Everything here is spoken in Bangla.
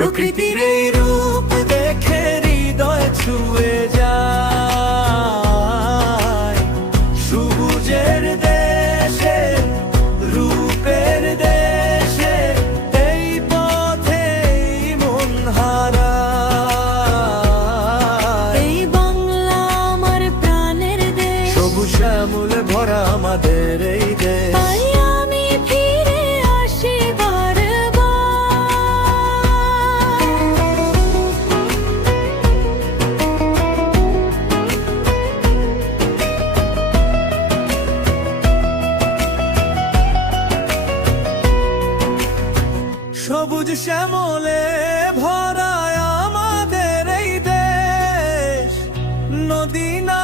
প্রকৃতির এই রূপ দেখে হৃদয় ছুঁয়ে যায়। সবুজের দেশে, রূপের দেশে, এই পথে মন হারায়। এই বাংলা আমার প্রাণের দেশ, সবুজ শ্যামল ভরা আমাদের এই দেশ। তাই আমি ফিরে আসি সবুজ শ্যামলে ভরা আমাদের এই দেশ। নদী না